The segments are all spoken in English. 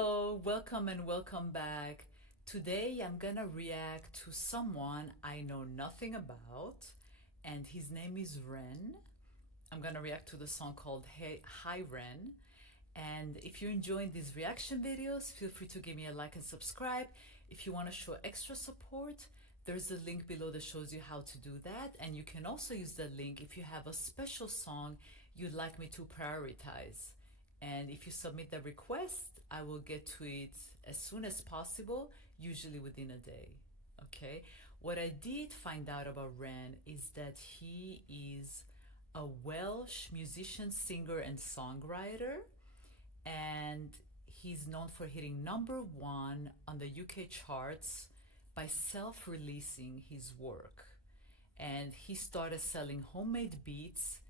Hello, welcome and welcome back. Today I'm gonna react to someone I know nothing about, and his name is Ren. I'm gonna react to the song called Hey Ren. And if you're enjoying these reaction videos, feel free to give me a like and subscribe. If you want to show extra support, there's a link below that shows you how to do that. And you can also use the link if you have a special song you'd like me to prioritize. And if you submit the request, I will get to it as soon as possible, usually within a day. Okay? What I did find out about Ren is that he is a Welsh musician, singer, and songwriter. And he's known for hitting #1 on the UK charts by self-releasing his work. And he started selling homemade beats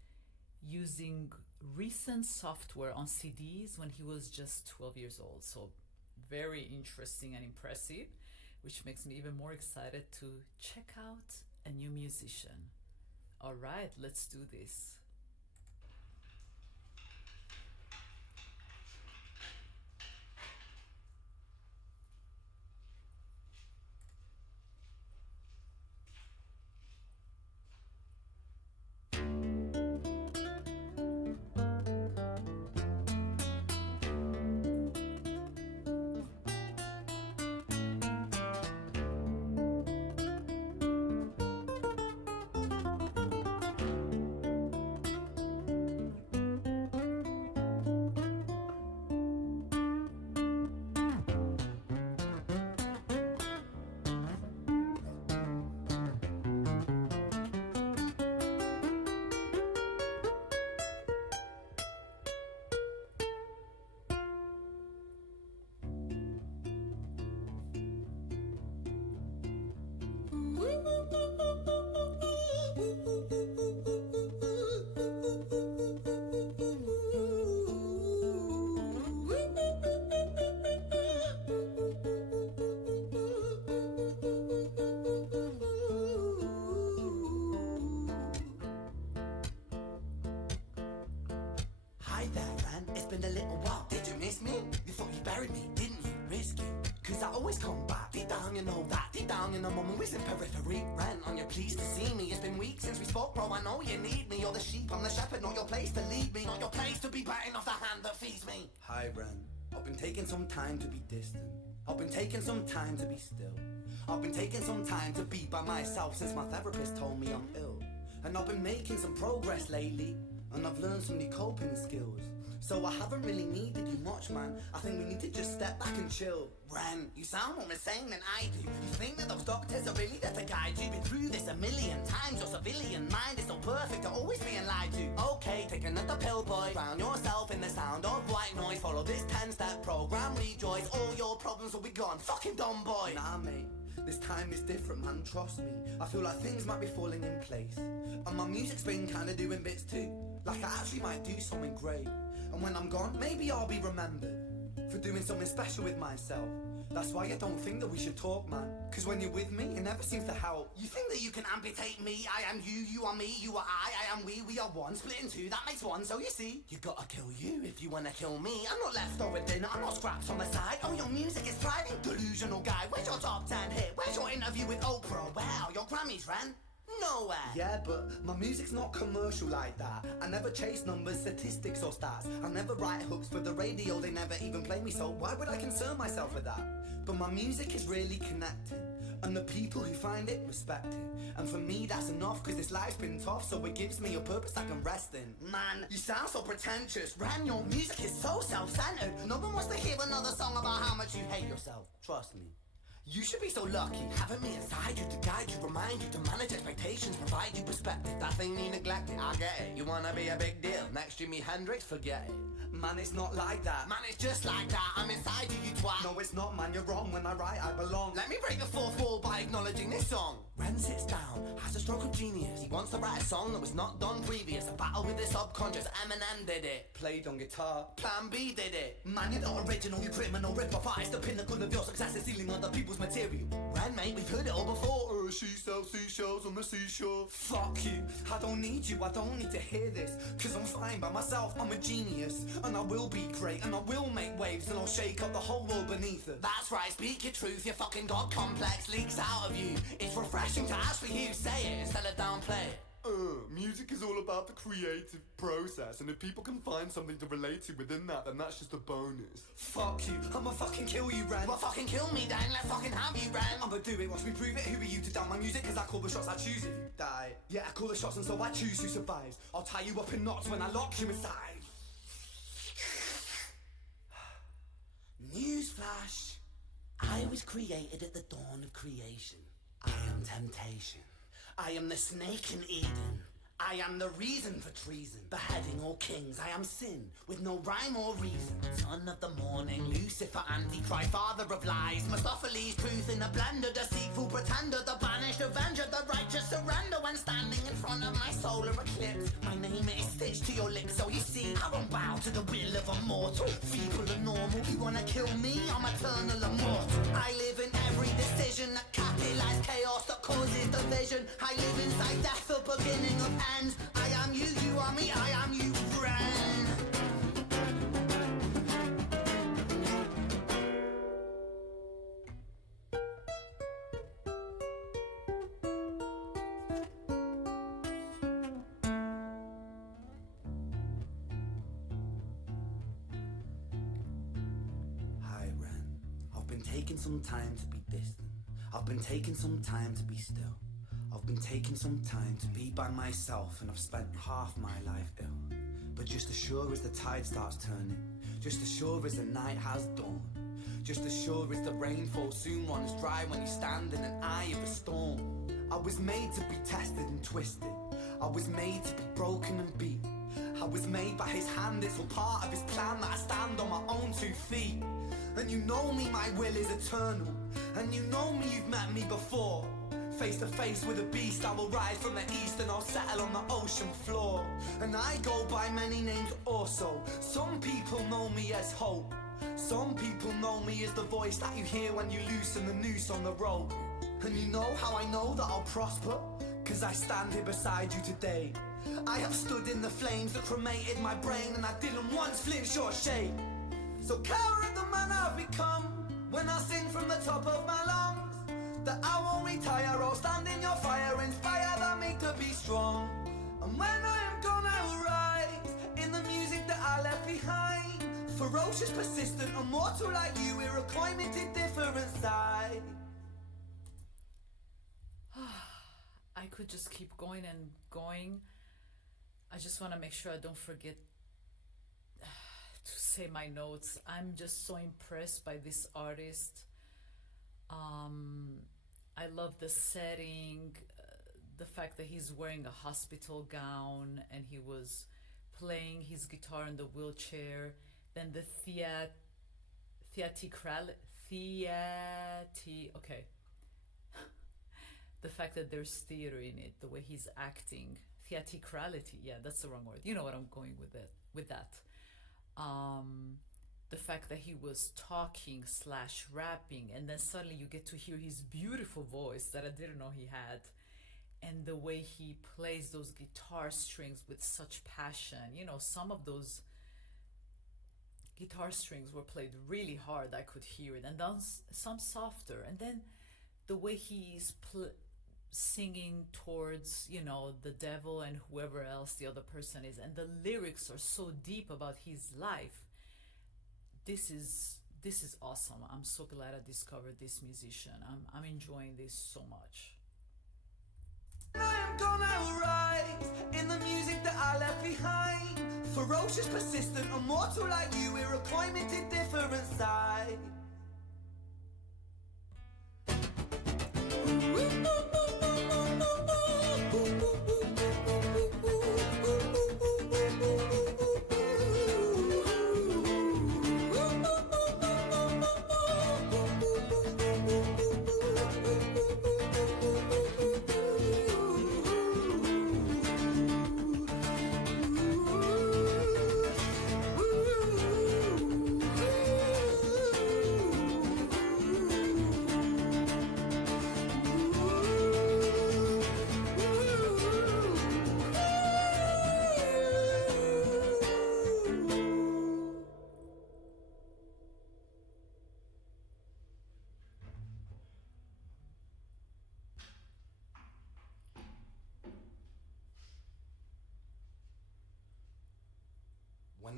using recent software on CDs when he was just 12 years old. So very interesting and impressive, which makes me even more excited to check out a new musician. All right, let's do this. Hi there, Ren. It's been a little while. Did you miss me? You thought you buried me, didn't you? Risky. Cause I always come back. Deep down, you know that. Deep down, you know I'm always in periphery. Ren, on your pleased to see me. It's been weeks since we spoke, bro. I know you need me. You're the sheep, I'm the shepherd. Not your place to lead me. Not your place to be biting off the hand that feeds me. Hi, Ren. I've been taking some time to be distant. I've been taking some time to be still. I've been taking some time to be by myself since my therapist told me I'm ill. And I've been making some progress lately, and I've learned some new coping skills. So I haven't really needed you much, man. I think we need to just step back and chill. Ren, you sound more insane than I do. You think that those doctors are really there to guide you? Been through this a million times. Your civilian mind is so perfect to always being lied to. Okay, take another pill, boy. Drown yourself in the sound of white noise. Follow this 10-step program, rejoice. All your problems will be gone. Fucking dumb boy. Nah, mate. This time is different, man, trust me. I feel like things might be falling in place, and my music's been kinda doing bits too. Like I actually might do something great. And when I'm gone, maybe I'll be remembered for doing something special with myself. That's why I don't think that we should talk, man. Cause when you're with me, it never seems to help. You think that you can amputate me? I am you, you are me, you are I am we are one. Split in two, that makes one, so you see, you gotta kill you if you wanna kill me. I'm not leftover dinner, I'm not scraps on the side. Oh, your music is thriving, delusional guy. Where's your top 10 hit? Where's your interview with Oprah? Wow, your Grammys ran nowhere. Yeah, but my music's not commercial like that. I never chase numbers, statistics or stats. I never write hooks for the radio, they never even play me, so why would I concern myself with that? But my music is really connecting, and the people who find it respect it. And for me that's enough, cause this life's been tough, so it gives me a purpose I can rest in. Man, you sound so pretentious. Ren, your music is so self-centered. No one wants to hear another song about how much you hate yourself. Trust me. You should be so lucky, having me inside you to guide you, remind you to manage expectations, provide you perspective. That thing you neglected, I get it. You wanna be a big deal, next Jimi Hendrix, forget it. Man, it's not like that. Man, it's just like that, I'm inside you, you twat. No, it's not, man, you're wrong. When I write, I belong. Let me break the fourth wall by acknowledging this song. Ren sits down, has a stroke of genius. He wants to write a song that was not done previous. A battle with the subconscious, Eminem did it. Played on guitar. Plan B did it. Man, you're not original, you criminal rip-off artist. The pinnacle of your success is stealing other people's material. Ren, mate, we've heard it all before. She sells seashells on the seashore. Fuck you, I don't need you, I don't need to hear this. Cause I'm fine by myself, I'm a genius. And I will be great, and I will make waves. And I'll shake up the whole world beneath it. That's right, speak your truth, your fucking god complex leaks out of you. It's refreshing to actually hear you say it instead of downplay it. Music is all about the creative process, and if people can find something to relate to within that, then that's just a bonus. Fuck you, I'ma fucking kill you, Ren. Well, fucking kill me then, let's fucking have you, Ren. I'ma do it, watch me prove it. Who are you to doubt my music? Cause I call the shots, I choose if you die. Yeah, I call the shots and so I choose who survives. I'll tie you up in knots when I lock you inside. Newsflash, I was created at the dawn of creation. I am temptation. I am the snake in Eden. I am the reason for treason. Beheading all kings, I am sin, with no rhyme or reason. Son of the morning, Lucifer, Antichrist, father of lies. Mephistopheles, truth in a blender, deceitful pretender, the banished avenger, the righteous surrender. When standing in front of my solar eclipse, my name is stitched to your lips, so you see, I won't bow to the will of a mortal. Feeble and normal, you wanna kill me? I'm eternal immortal. I live in every decision that capitalizes chaos, that causes division. I live inside death, the beginning of ends. I am you, you are me, I am you, Ren. Hi, Ren. I've been taking some time to be distant. I've been taking some time to be still. I've been taking some time to be by myself, and I've spent half my life ill. But just as sure as the tide starts turning, just as sure as the night has dawned, just as sure as the rainfall soon runs dry when you stand in an eye of a storm. I was made to be tested and twisted. I was made to be broken and beat. I was made by his hand, it's all part of his plan that I stand on my own 2 feet. And you know me, my will is eternal. And you know me, you've met me before. Face to face with a beast, I will rise from the east and I'll settle on the ocean floor. And I go by many names also. Some people know me as hope. Some people know me as the voice that you hear when you loosen the noose on the rope. And you know how I know that I'll prosper? Cause I stand here beside you today. I have stood in the flames that cremated my brain, and I didn't once flinch or shake. So cower at the man I've become when I sing from the top of my lungs. That I won't retire, I'll stand in your fire, inspire that me to be strong. And when I am gone, I will rise in the music that I left behind. Ferocious, persistent, immortal like you, we're a climate different side. I could just keep going and going. I just want to make sure I don't forget to say my notes. I'm just so impressed by this artist. I love the setting, the fact that he's wearing a hospital gown and he was playing his guitar in the wheelchair. Then the the fact that there's theater in it, the way he's acting, theatricality. Yeah, that's the wrong word. You know what I'm going with it, with that. The fact that he was talking / rapping, and then suddenly you get to hear his beautiful voice that I didn't know he had, and the way he plays those guitar strings with such passion. You know, some of those guitar strings were played really hard, I could hear it, and then some softer, and then the way he's singing towards, you know, the devil and whoever else the other person is, and the lyrics are so deep about his life. This is awesome. I'm so glad I discovered this musician. I'm enjoying this so much. I am gonna rise in the music that I left behind. Ferocious, persistent, immortal like you, we're a climate different side.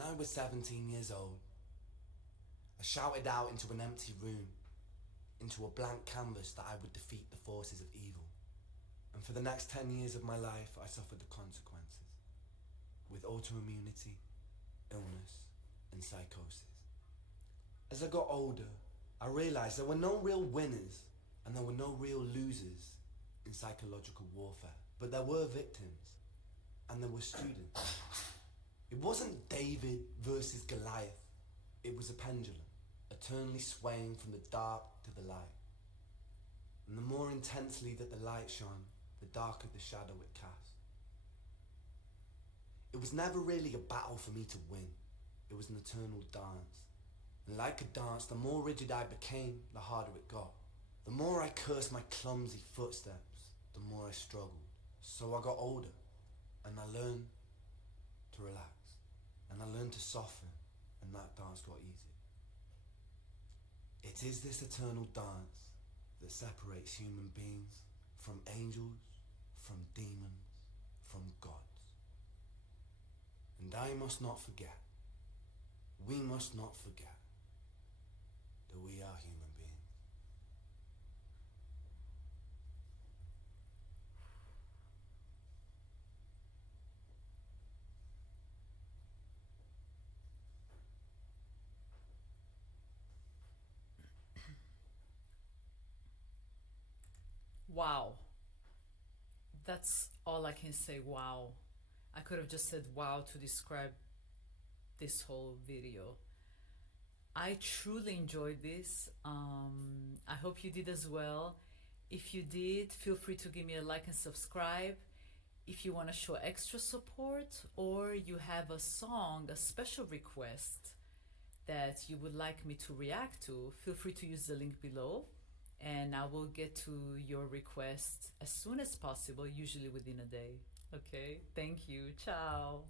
When I was 17 years old, I shouted out into an empty room, into a blank canvas, that I would defeat the forces of evil. And for the next 10 years of my life, I suffered the consequences, with autoimmunity, illness, and psychosis. As I got older, I realized there were no real winners and there were no real losers in psychological warfare, but there were victims and there were students. It wasn't David versus Goliath, it was a pendulum, eternally swaying from the dark to the light. And the more intensely that the light shone, the darker the shadow it cast. It was never really a battle for me to win. It was an eternal dance. And like a dance, the more rigid I became, the harder it got. The more I cursed my clumsy footsteps, the more I struggled. So I got older, and I learned to relax, and I learned to soften, and that dance got easier. It is this eternal dance that separates human beings from angels, from demons, from gods. And I must not forget, we must not forget, that we are human beings. Wow. That's all I can say. Wow. I could have just said wow to describe this whole video. I truly enjoyed this. I hope you did as well. If you did, feel free to give me a like and subscribe. If you want to show extra support or you have a song, a special request that you would like me to react to, feel free to use the link below and I will get to your request as soon as possible, usually within a day. Okay, thank you. Ciao.